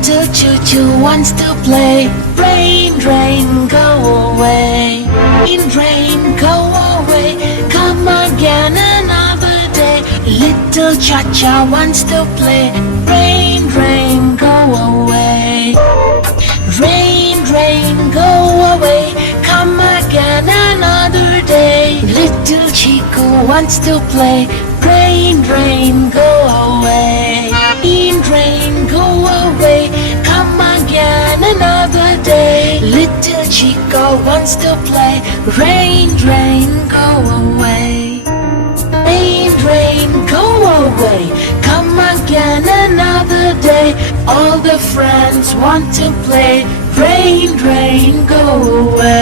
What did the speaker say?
Little choo-choo wants to play. Rain, rain, go away. Rain, rain, go away. Come again another day. Little cha-cha wants to play. Rain, rain, go away. Rain, rain, go away. Come again another day. Little Chico wants to play. Rain, rain, go away. Rain, rain, go away. Come again another day. Little Chico wants to play. Rain, rain, go away. Rain, rain, go away. Come again another day. All the friends want to play. Rain, rain, go away.